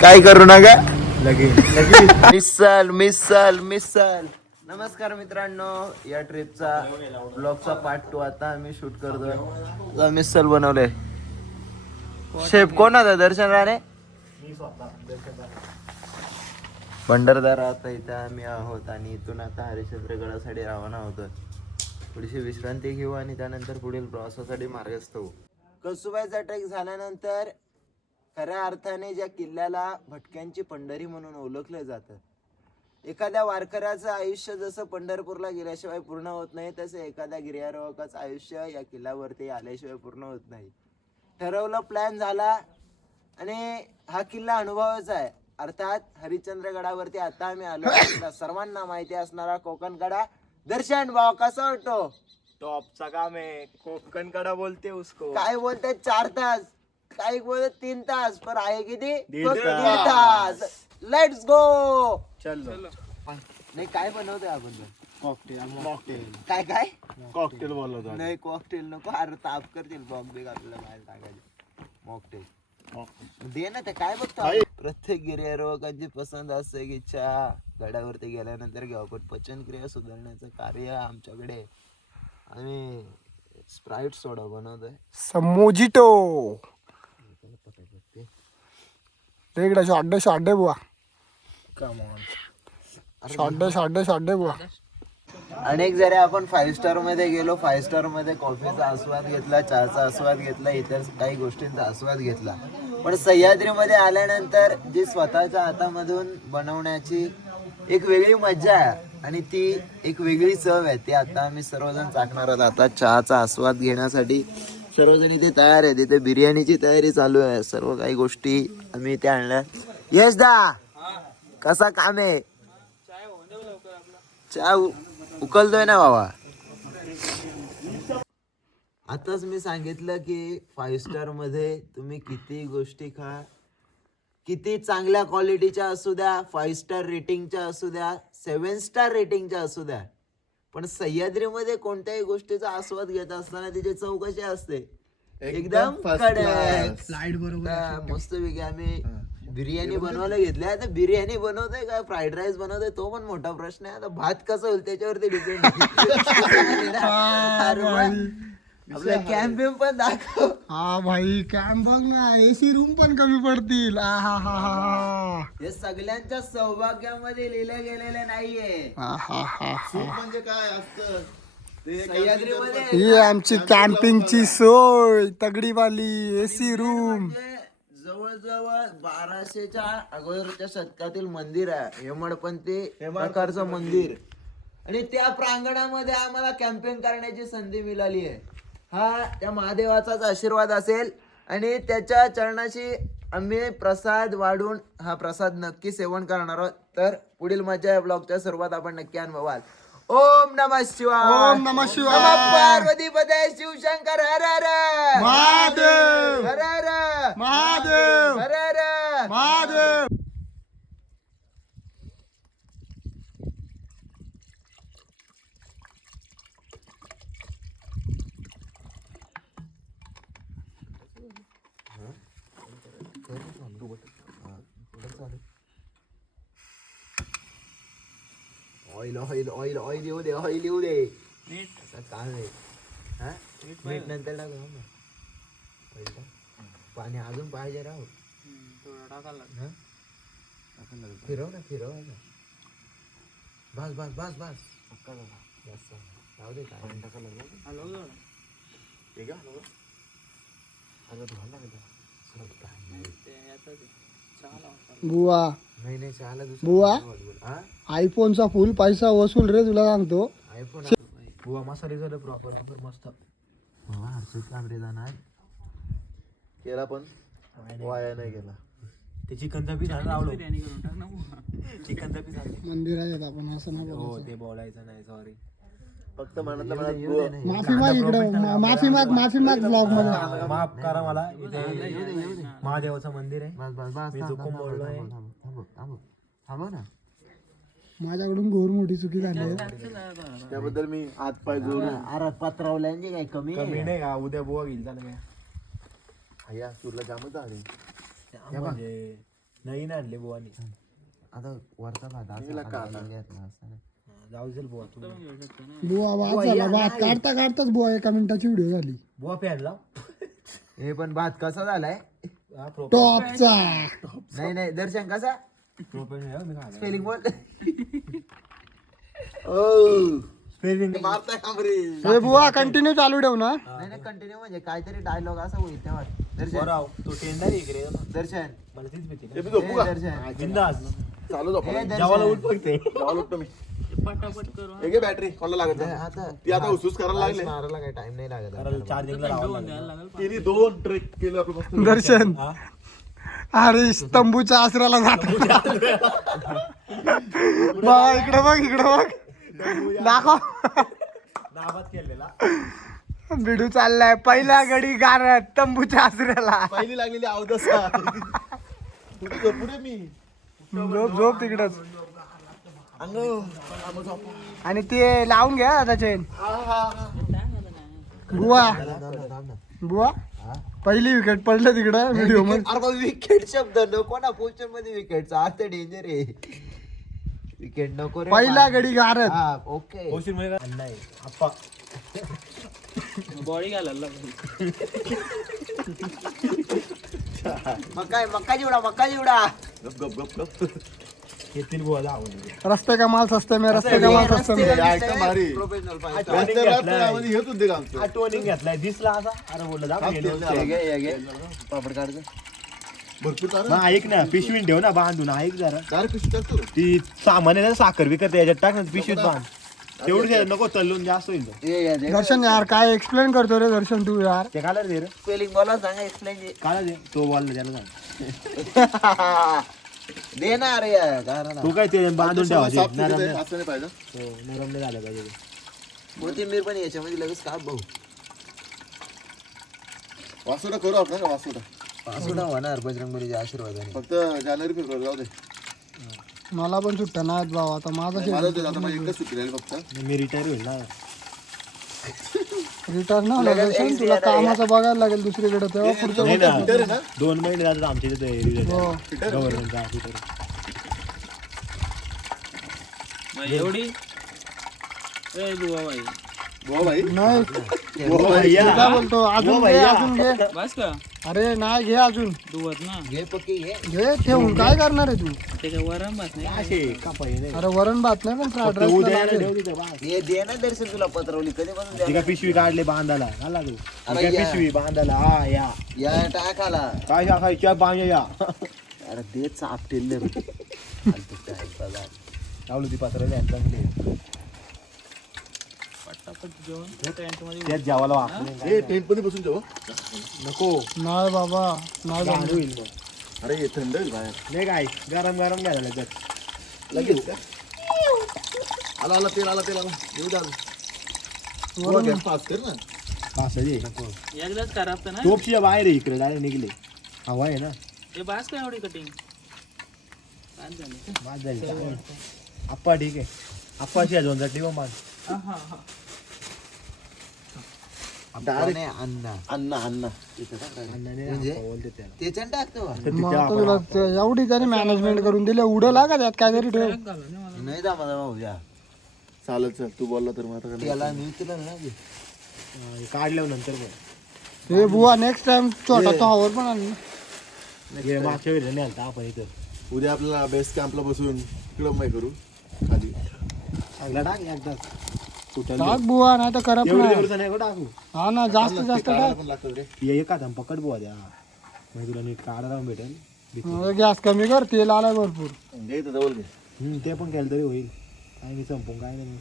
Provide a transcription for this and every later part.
काय करू नका मिसल मिसल मिसल. नमस्कार मित्रांनो, या ट्रिपचा ब्लॉगचा पार्ट 2 आता आम्ही शूट करतोय. मिसल बनवलंय. शेफ कोण होता? दर्शन राणे. भंडारदरा आता इथे आम्ही आहोत आणि इथून आता हरिश्चंद्रगडासाठी रवाना होतोय. थोडीशी विश्रांती घेऊ आणि त्यानंतर पुढील प्रवासासाठी मार्गस्थ होऊ. कळसुबाईचा ट्रेक झाल्यानंतर खऱ्या अर्थाने ज्या किल्ल्याला भटक्यांची पंढरी म्हणून ओळखलं जातं, एखाद्या वारकऱ्याचं आयुष्य जसं पंढरपूरला गेल्याशिवाय पूर्ण होत नाही, तसं एखाद्या गिर्यारोहकाचं आयुष्य या किल्ल्यावरती आल्याशिवाय पूर्ण होत नाही. ठरवलं, प्लॅन झाला आणि हा किल्ला अनुभवाचा आहे. अर्थात हरिश्चंद्रगडावरती आता आम्ही आलो. सर्वांना माहिती असणारा कोकणकडा. दर्शन भाव कसा वाटतो? टॉपचा काम आहे. कोकण कडा बोलते उसको. काय बोलते 4 तास, काही बोलते 3 तास, पण आहे किती? दीड फक्त तास. 1.5 तास. Let's go. चलो. नाही काय बनवतोय आपण? कॉकटेल काय काय कॉकटेल बोलवतो. नाही, कॉकटेल नको. अरे ताप करतील बॉग बिग आपल्याला बाहेर टाकायचे. मॉकटेल दे ना. ते काय बघतो? प्रत्येक गिर्यारोहकांची पसंत असते की चहा गडावरती गेल्यानंतर घ्यावं, पण पचनक्रिया सुधारण्याचं कार्य आमच्याकडे आहे. आम्ही स्प्राईट सोडा बनवतोय. समोजिटो इकडे शॉर्ट बुवा. शॉर्ट बुवा. अनेक जरी आपण 5 स्टार मध्ये गेलो, 5 स्टार मध्ये कॉफीचा आस्वाद घेतला, चहाचा आस्वाद घेतला, इतर काही गोष्टींचा आस्वाद घेतला, पण सह्याद्रीमध्ये आल्यानंतर जी स्वतःच्या हातामधून बनवण्याची एक वेगळी मजा आहे आणि ती एक वेगळी चव आहे, ती आता आम्ही सर्वजण चाखणार आहोत. आता चहाचा आस्वाद घेण्यासाठी सर्वजण इथे तयार आहेत. इथे बिर्याणीची तयारी चालू आहे. सर्व काही गोष्टी आम्ही इथे आणल्या. यश दा, कसा काम आहे? चहा उकलतोय ना बाबा. आताच मी सांगितलं की 5 स्टार मध्ये तुम्ही किती गोष्टी खा, किती चांगल्या क्वालिटीच्या असू द्या, 5 स्टार रेटिंगच्या असू द्या, 7 स्टार रेटिंगच्या असू द्या, पण सह्याद्रीमध्ये कोणत्याही गोष्टीचा आस्वाद घेत असताना तिची चव कशी असते? एकदम कडक. लाईट बरोबर मस्त पैकी आम्ही बिर्याणी बनवायला घेतल्या. आता बिर्याणी बनवतोय का फ्राईड राईस बनवतोय तो पण मोठा प्रश्न आहे. आता भात कसं होईल त्याच्यावरती डिपेंड. आपलं कॅम्प पण दाखव. हा भाई, कॅम्प बघ ना, एसी रूम पण कमी पडतील. हे सगळ्यांच्या सौभाग्यामध्ये लिहिलं गेलेलं नाहीये. म्हणजे काय असतं सह्याद्रीमध्ये ही आमची कॅम्पिंगची सोय, तगडीवाली एसी रूम. म्हणजे जवळजवळ 1200च्या अगोदरच्या शतकातील मंदिर आहे, हेमडपंथी प्रकारचं मंदिर, आणि त्या प्रांगणामध्ये आम्हाला कॅम्पिंग करण्याची संधी मिळाली आहे. हा त्या महादेवाचाच आशीर्वाद असेल आणि त्याच्या चरणाशी आम्ही प्रसाद वाढून हा प्रसाद नक्की सेवन करणार आहोत. तर पुढील मजा या ब्लॉगच्या सुरुवात आपण नक्की अनुभवाल. ओम नमः शिवाय. ओम नमः शिवाय. नमः पार्वती पदे शिवशंकर हर हर महादेव. हर हर महादेव. हर हर Mahadev. Oil oil oil oil येऊ दे, ऑइल येऊ दे. असं काय आहे? हा? मीठ नंतर टाकू ना. ऑइल टाक. पाणी अजून पाहिजे राहू. हा? फिरव ना, फिरव ना. बस बस बस बस बस. राहू दे. काय ठीक आहे. बुवा नाही चहाला बुवा, आयफोनचा फुल पैसा वसूल रे, तुला सांगतो. आयफोन बुवा मसाले झालं प्रॉपर मस्त. हर्षद कांबरे जाणार केला पण वाया नाही गेला. ते चिकनचा पीस लावलो. चिकनचा पीस मंदिरात आपण असं नाही हो, बोलायचं. ते बोलायचं नाही, सॉरी. फक्त मनातलं माफी माग इकडे, माफी माग ब्लॉग मध्ये. माफ करा मला. इथे महादेवाचं मंदिर आहे. बस बस बस. मी चुकून बोललोय. थांबव ना. माझ्याकडून घोर मोठी चुकी झाली आहे. त्याबद्दल मी हात पाय जोडून. अरे पत्रावल्यांची काय कमी आहे? कमी नाही का? उद्या बुवा घेईल झालं काय? तुला जामच आले. म्हणजे नाही आणले बुवानी. आता वरचा भात असा काढायला घेतला असता ना. जाऊ दे बुवा तू. बुवा भात झाला भात काढता काढताच बुवा 1 मिनिटाची व्हिडिओ झाली बुवा प्यायला हे पण भात कसा झालाय टॉपचा. नाही दर्शन कसा स्पेलिंग बोल हे बुवा कंटिन्यू चालू ठेव ना. नाही कंटिन्यू म्हणजे काहीतरी डायलॉग असा होईल तेव्हा. दर्शन तो टेंडर इकडे दर्शन मला तीच भीती. दर्शन बिंदास चालू झोपा. हे जेवायला दर्शन. उठ फक्त. जेवायला उठतो मी. एक आहे बॅटरी कोणाला लागत नाही. आता ती आता हुसूस करायला लागले. मारायला काही टाइम नाही लागत कारण चार्जिंगला लावावं लागेल. तिने 2 ट्रेक केलं आपलं मस्त. दर्शन हा? अरे तंबूच्या आसऱ्याला जात बाबा इकडे बघ दाखव नाबाद केलेला. बिडू चाललाय पहिला गडी गारत तंबूच्या आसऱ्याला. पहिली लागलेली अवदसा. कुठे झोपू रे मी. झोप तिकडच. आणि ते लावून घ्या आता चेन. बुवा पहिली विकेट पडलं तिकडं व्हिडिओ मध्ये. अरे विकेट शब्द नको ना पोस्टर मध्ये विकेटचा आता डेंजर आहे. विकेट नको रे. पहिला गडी गारत. हा ओके. औषध मध्ये काय नाही आप्पा बॉडी घालायला मक्का चिवडा गप गप गप गप. येतील बुवा आवडले. रस्ते का माल सस्ते में रस्ते का माल सस्ते में. ऐकतं भारी. प्रोफेशनल रस्त्यामध्ये हेच उद्योग आमचं. आठवणी घेतलाय दिसला असा. अरे बोललं जा पापड काढतो. भरपूर चालेल. मग ऐक ना पिशवीन ठेव ना बांधून. ऐक जरा डायरेक्ट पिशवी टाकतो. ती सामान आहे ना साखर विकत याच्यात टाक ना पिशवीत बांध. तेवढं नको तल्लून जास्त होईल. दर्शन यार काय एक्सप्लेन करतो रे दर्शन तू यार. ते काला दे रे स्पेलिंग बोला सांगा एक्सप्लेन काला दे तो बोलला त्याला सांग. दे ना अरे यार. तू काय ते बांधून ठेवा साफ नरम केलं नाही. असं नाही पाहिजे. हो, नरम नाही झालं पाहिजे. कोथिंबीर पण याच्यामध्ये लगेच काप भाऊ. वासोटा करू आपण का वासोटा. असं होणार बजरंगबलीच्या आशीर्वादाने. फक्त जानेवारी फेब्रुवारी जाऊ दे. मला पण सुट्ट्या नाहीत भाऊ आता माझा मला ते आता माझी एकच सुट्टी राहिली फक्त. मी रिटायर होईल ना. रिटर्न ना होला दर्शन तुला कामाचं बघायला लागेल दुसरीकडे तेव्हा पुढचं नाही ना फिटर आहे ना. 2 महिने जातात आमच्या इथे हो. गव्हर्नमेंटचा फिटर. एवढी ए बुवा बाई बुवा भाई. नाही बुवा भाई. तू काय बोलतो अजून घे अजून घे. बस का अरे नाही घे अजून दुवत ना घे पक्की घे. घे ठेवून काय करणार आहे तू. ते काय वरण भात नाही असे कापाय नाही. अरे वरण भात नाही पण फ्राईड उद्या राईस यायला ठेव तिथं बा. हे दे ना दर्शन तुला पत्रवली कधी बनून ती काय पिशवी काढले बांधायला घाला तू. अरे काय या. पिशवी बांधायला हा या या टाकाला. काय खायच्या बांध या अरे ते चापटेल लावलं ती पात्र चांगली. पटापट जेवण टेंटमध्ये त्यात जेवायला वापरून ए टेंट मध्ये बसून जेव. नको नाही बाबा नाही गाणं जमत. होईल मग. अरे हे थंड आहे बाहेर. नाही काय गरम गरम घ्यायला त्यात लगेच का. आला आला तेल आला येऊ द्या. बुवा गॅस पास कर ना. असं दे एकदाच खराब तर ना टोपशीच्या बाहेर आहे इकडे डायरेक्ट निघले. हवा आहे ना. हे बास काय एवढी कटिंग काय झालं बाद झाली चांगली. आप्पा ठीक आहे. आप्पा शेजवून जाते मग मान. अण्णा अण्णा अण्णा. अन्नाने म्हणजे? आप्पा बोलते त्याला. त्याच्यानं टाकतो का? तर मग तिच्या आता तुला एवढी त्याने मॅनेजमेंट करून दिलं उडं लागा त्यात काय तरी ठेव. नाही जमा भाऊ या चालेल चल तू बोलला तर मग आता काय. त्याला मी तुला ना दे. काढल्यावर नंतर मग हे बुवा नेक्स्ट टाइम छोटा तहावर पण आण. हे मागच्या वेळेला नाही आलता आपण इथं. उद्या आपल्याला बेस्ट कॅम्पला बसून किळमय करू खाली. चांगला टाक एकदाच कुठं टाक बुवा नाही तर करप एवढं ना. एवढं नाही टाकू. हा ना जास्त जास्त काढायला टाक. पण लागतं रे. ये एका थांब पकड बुवा द्या म्हणजे तुला नीट काढा राहून भेटेल. गॅस कमी कर तेल आलाय भरपूर. घे इथं जवळ घे. ते पण केलं तरी होईल. काय मी संपून काय नाही.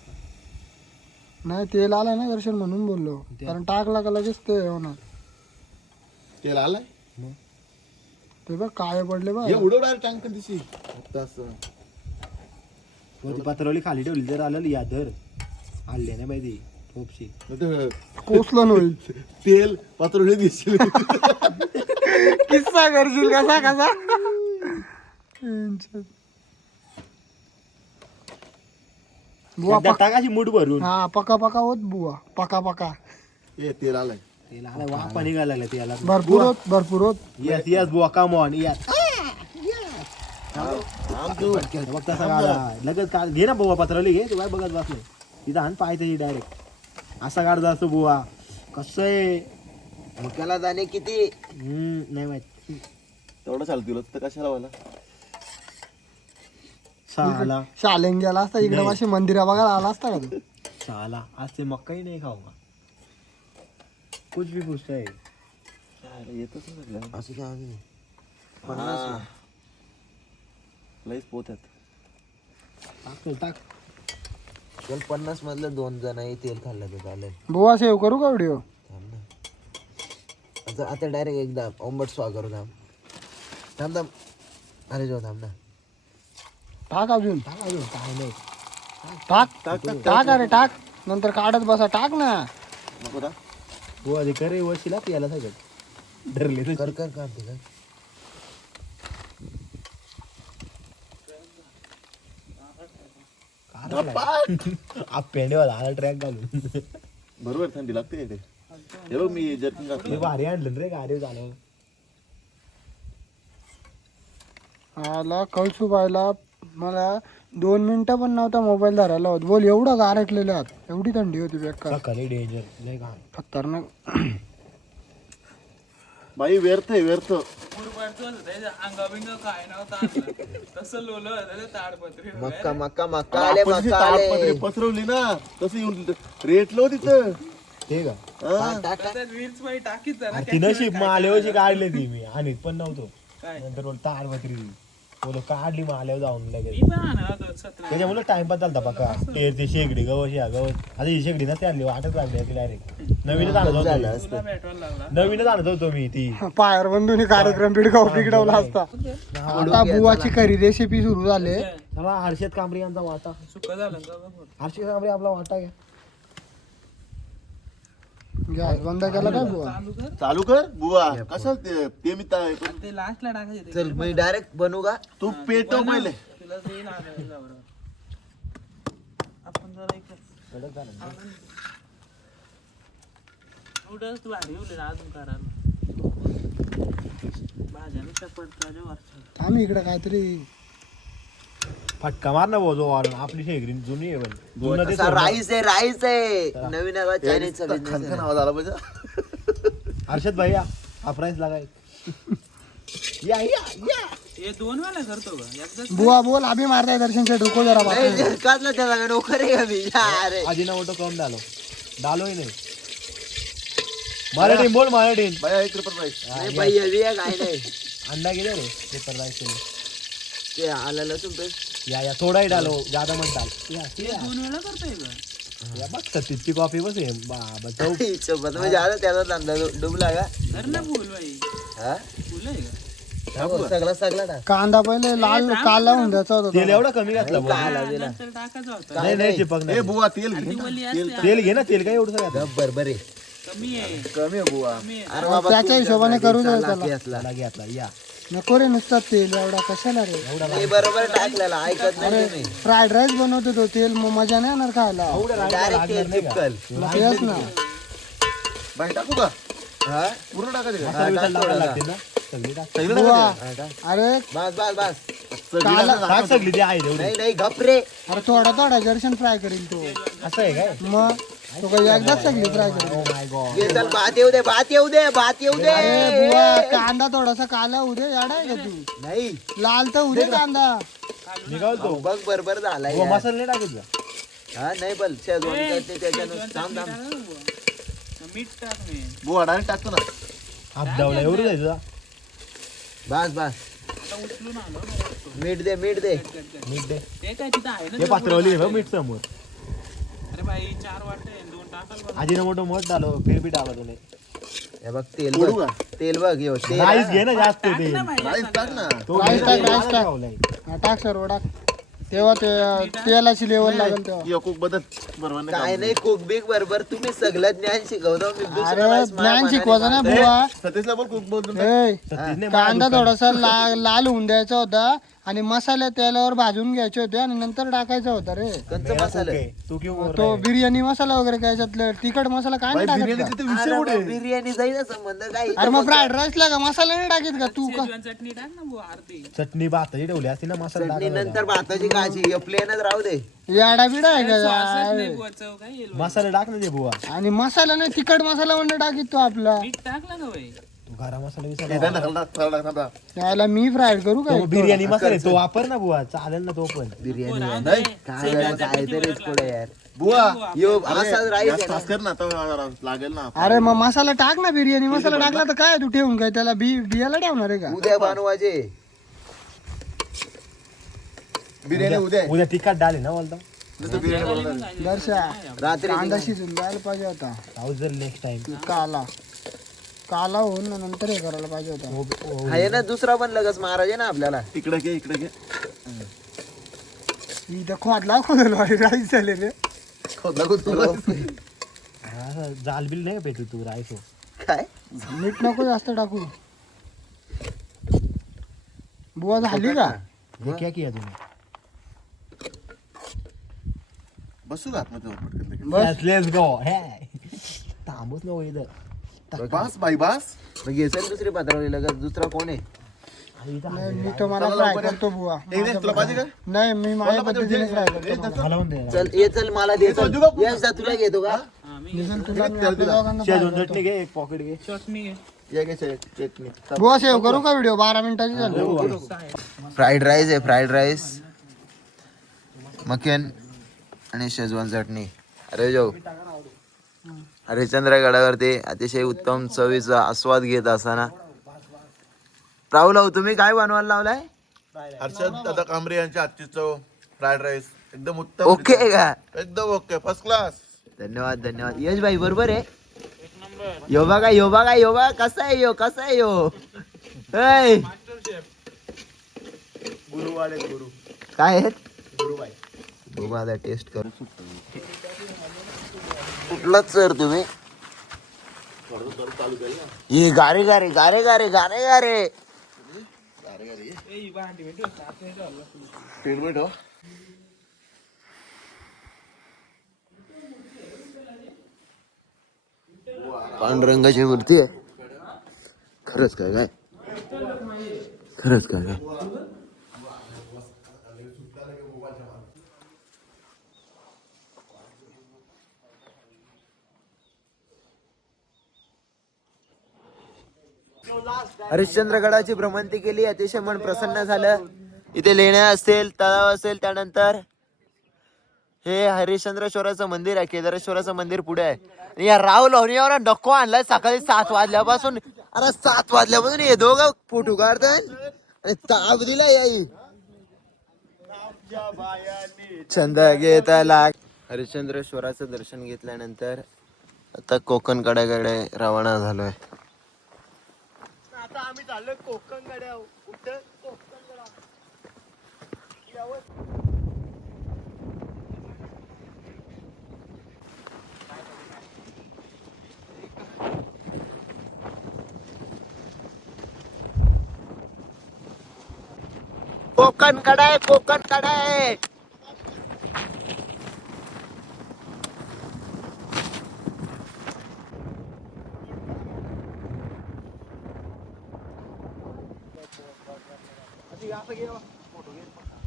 नाही तेल आलाय ना दर्शन म्हणून बोललो कारण टाकला का लगेच ते होणार. तेल आलाय. ते बघ काय पडले बघ. हे उडव डायरेक्ट टँक दिशी. फक्त असं. ती पत्रवली खाली ठेवली जर आलं या धर आले नाही पाहिजे टोपशी. नाहीतर कोसलं होईल. तेल पात्र दिसशील. किस्सा करशील कसा कसा. बुवा एकदा टाकाशी मूठ भरून. हा पका पका होत बुवा पका पका. ए तेल आलाय. त्याला आला वापा निघायला लागला त्याला. भरपूर होत भरपूर होत. येस येस बुवा कम ऑन येस. बघ तसा गाडा लगेच का घे ना बुवा पत्रावली घे तू काय बघत बसले तिथं हाण पाय त्याची डायरेक्ट असा गाडा असतो बुवा कसं आहे मुक्याला जाणे किती नाही माहित तेवढं चालत तुला तर कशाला वाला साला शालेन गेला असता इकडे माशी मंदिरा बघायला आला असता का तू साला आज ते मक्काही नाही खाऊंगा कुछ भी पूछता है येतच नाही असं काय आम्ही लईच पोत्यात टाक चल 50 मधलं 2 जण तेल खाल्लं तर चालेल बुवा सेव्ह करू का व्हिडिओ थांब ना आता डायरेक्ट एकदा ओंबट स्वा करू थांब अरे जो थांब ना टाक अजून काय नाही टाक अरे टाक नंतर काढत बसा टाक ना नको ना बुवा ते करे वशिला याला सगळं डरले तर कर कर काढते का पेंडेवाला आला ट्रॅक घालून बरोबर थंडी लागते ते हे बघ मी जर्किंग घातलं मी भारी आणलं रे गाडी झालं आला कळसुबाईला मला 2 मिनिटं पण नव्हता मोबाईल धरायला होत बोल एवढं गारटलेलं आत एवढी थंडी होती बेकार सकाळी डेंजर नाही का खतरनाक बाई व्यर्थ आहे व्यर्थ अंगाबिंग काय नव्हतं तसं लोलं होतं ताडपत्री मक्का आले आपण जी ताडपत्री पसरवली ना तसं येऊन रेटलो तिथं ते का रील्स मध्ये टाकीच ती नशीब मग आल्यावरची काढली ती मी आणि पण नव्हतो काय नंतर बोल ताडपत्री बोलो काढली मग आल्यावर जाऊन लगेच मी पण आणला होता 17 त्याच्यामुळे टाइमपास चालता बघा ते शेगडी गवत या गवत आता ही शेगडी ना त्या वाटच लागली डायरेक्ट नवीनच आणत होतो तुला भेटवायला लागला नवीनच आणत होतो मी ती पायर बंधून कार्यक्रम बिघडवला असता आता बुवाची खरी रेसिपी सुरू झाले चला हर्षद कांबरी यांचा वाटा सुक झालं का बघ. हर्षद कांबरी आपला वाटा घ्या गॅस बंद केला काय बुवा चालू कर चालू कर बुवा कसं ते मी ते लास्टला टाकायचे चल मी डायरेक्ट बनवू का तू पेटव पहिले तुला ते लागायला आपण जरा एक नूडल्स तू भारी होले अजून करायला भाज्याने चपटकाच्या वरच्या आम्ही इकडे काहीतरी फटका मार ना भाऊ जो वाढून आपली शेगरी जुनी आहे पण जुनं ते असा राईस आहे नवीन चायनीजचा बिझनेस खनखन आवाज आला पाहिजे हर्षद भाई हा प्राइस लागाय या या या हे 2 वेळा करतो का एकदाच बुवा बोल आम्ही मारताय दर्शनचे डोको जरा बाजूला. काढलं त्या जागा नोकर आहे का मी अरे आजीना मोठं कम डालोही नाही मराठी बोल मराठी बाया 1 रुपये प्राईस नाही बाई हवी आहे काय नाही अंडा किती रे पेपर राईस ते आलं लसूण पेस्ट या थोड़ा ही डालो ज्यादा मत डाल या हे 2 वेळा करतोय का या बघ सतीची कॉफी बस आहे बाबा चौ सोबत म्हणजे आलं त्याचा धंदा डुबला का तर ना फुल बाई हा फुल आहे का सगळा टाक कांदा पहिले लाल काला होऊन द्यायचा होता तेल एवढं कमी घातलं बुवा. नंतर टाकायचं होतं नाही नाही चिपक ए नाही बुवा तेल घे ती वली असते तेल घे ना तेल काय एवढं सगळं बरोबर आहे कमी आहे कमी आहे बुवा कमी आहे अरे बाबा त्याच्या तू हिशोबाने करू दे लाकी त्याला. असला. घातला या नको रे नुसता तेल एवढा कशाला रे मी बरोबर टाकलेला ऐकत नाही तुम्ही फ्राईड राईस बनवतो तो तेल मग मजा नाही येणार खायला डायरेक्ट तेल चिपकल मग तेच ना बाई टाकू का हा पूर्ण टाकायचं का मसाला बिसाला टाकायला लागते ना सगळी टाक सगळं बुवा टाकायचं अरे बस टाक सगळी ती आहे तेवढी नाही घपरे अरे थोडा दर्शन फ्राय करील तो असं आहे काय मग तो काही एकदाच सगळी फ्राय करेल ओ माय गॉड ये चल भात येऊ दे अरे बुवा कांदा थोडासा काला होऊ दे याडा आहे का तू नाही लाल तर होऊ दे कांदा निघालतो बघ बरोबर झालाय बुवा, यार. मसाला नाही टाकायचा हा नाही बल शेजवान करते त्याच्यानं थांब मीठ टाक मी बुवा डायरेक्ट टाकतो ना हात धावला एवढं जायचं बस आता उचलून आलो ना. मीठ दे मीठ दे ते काय तिथं आहे ना हे पात्रवली आहे बघ मीठ समोर अरे भाई 4 वाटे 2 टाकाल आजीनं मोठं मध डालो फिर बी डाला तुने हे बघ तेल ओढू बघ का? तेल बघ यो तेल राईस घे ना जास्त ते राईस टाक ना तो राईस घे ना, टाक, राईस टाक. लावलाय. हा, टाक सर्व टाक तेव्हा ते तेलाची लेवल लागेल तेव्हा यो कुक बदल बरोबर नाही काय नाही कुक बिक बरोबर तुम्ही सगळं ज्ञान शिकवतो मी दुसरं अरे वेळेस माझ्या ज्ञान मनाने शिकवायचं ना सांगतो. बुवा सतीशला बोल कुक बोल ए, सतीशने कांदा थोडासा लाल होऊन द्यायचा होता आणि मसाले तेलावर भाजून घ्यायचे होते आणि नंतर टाकायचा होता रे. कंच मसाला तू क्यों बोल तो बिर्याणी मसाला वगैरे काय याच्यातलं तिखट मसाला काय नाही टाकत का? तिथे विषय कुठे बिर्याणी जाईल संबंध काय अरे मग फ्राईड राईसला का मसाला नाही टाकीत का तू का? शेजवान चटणी टाक ना बुवा अर्धी. चटणी भाताची ठेवली असती ना मसाला चटणी टाकायला. नंतर भाताची काची प्लेनच राहू दे. याडा बिडा आहे श्वासच नाही का? बुवा, चव काय येईल बुवा. मसाला टाक ना ते बुवा. आणि मसाला नाही तिखट मसाला म्हणून टाकीत तो आपला. मीठ टाकलं का बाई? तू घरा मसाला विसरला. त्याला मी फ्राईड करू तो काय? बिर्याणी मसाला आहे, तो वापर ना बुवा, चालेल ना तो पण. बिर्याणी राहू आहे. दे. काय शेजारचा काय किती तरीच वरला. पुढे यार. बुवा यो असाच राईस गॅस आहे ना. फास्ट कर ना आता लागेल ना. अरे मग मसाला टाक ना बिर्याणी मसाला टाकला तर काय तू ठेवून काय त्याला बियाला ठेवणार आहे का? उद्या बनवायचे. बिर्याणी उद्या आहे. उद्या तिखट डाले ना बोलता. नुसतं बिर्याणी बनवणार. दर्शा रात्री कांदा शिजून द्यायला पाहिजे होता. राहू जर नेक्स्ट टाइम. काला होऊन नंतर हे करायला पाहिजे होता. आहे ना दुसरा पण लगच महाराज आहे ना आपल्याला. इकडे घे इकडे घे. इथं खोदला खोदलवाडी राईस झाले रे. खोदला खोदला. जालबिल नाही पेटू तू रायसो. काय मीठ नको जास्त टाकू. बुवा झाली का? हे क्या किया तुम्ही? बसू का आतमध्ये जाऊन पटकन लगेच? बस लेट्स गो. हे थांबूच नको इथं. बास बाई बास. मग घ्यायचं दुसरी पात्रावली लगत. दुसरा कोण आहे? नाही, मी तो मला फ्राय करतो बुवा. तुला पाहिजे का? नाही मी माझ्या पद्धतीने फ्राय करतो. मला म्हणते चल ये चल मला दे चल. यश जा तुला घेतो का? हा, मी निघून तुला मी आपल्या दोघांना fry शेजवान करतो. चटणी घे, एक पॉकेट घे. चटणी घे. ये घे चटणी. बुवा सेव्ह करू का व्हिडिओ? 12 मिनिटाची झाली. फ्राईड राईस आहे. फ्राईड राईस मकन आणि शेजवान चटणी. अरे जो हरिश्चंद्रगडावरती अतिशय उत्तम चवीचा आस्वाद घेत असताना राहुल भाऊ तुम्ही काय बनवायला लावलाय? हर्षद दादा कांबरे यांच्या हातची चव फ्राईड राईस एकदम उत्तम. ओके आहे का? एकदम ओके फर्स्ट क्लास. धन्यवाद धन्यवाद. यश भाई बरोबर आहे. यो बघा कसा आहे यो कसा आहे यो. ऐ, गुरु आले गुरु. काय आहेत? गुरुबाई. बघू आता टेस्ट करू. कुठलाच सर तुम्ही? ये गारे गारे गारे गारे गारे गारे. ट्रीटमेंट हो. पांडुरंगाची मूर्ती आहे. खरंच काय काय खरंच काय काय. हरिश्चंद्रगडाची भ्रमंती केली. अतिशय मन प्रसन्न झालं. इथे लेण्या असतील, तलाव असेल, त्यानंतर हे हरिश्चंद्रेश्वराचं मंदिर आहे. केदारेश्वराचं मंदिर पुढे आहे. आणि या राव लोहरीवर नको आणलाय सकाळी 7 वाजल्यापासून. अरे 7 वाजल्यापासून हे दोघं फोटो काढतात आणि ताप दिला याई. छंद घेतला. हरिश्चंद्रेश्वराचं दर्शन घेतल्यानंतर आता कोकण कड्याकडे रवाना झालोय. आता आम्ही चाललोय कोकण गड्या. कुठं कोकण गड्या? कोकण कडाय कोकण कडाय.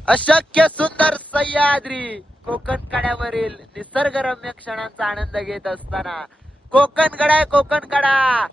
अशक्य सुंदर सह्याद्री कोकण कड्यावरील निसर्गरम्य क्षणांचा आनंद घेत असताना कोकण कडा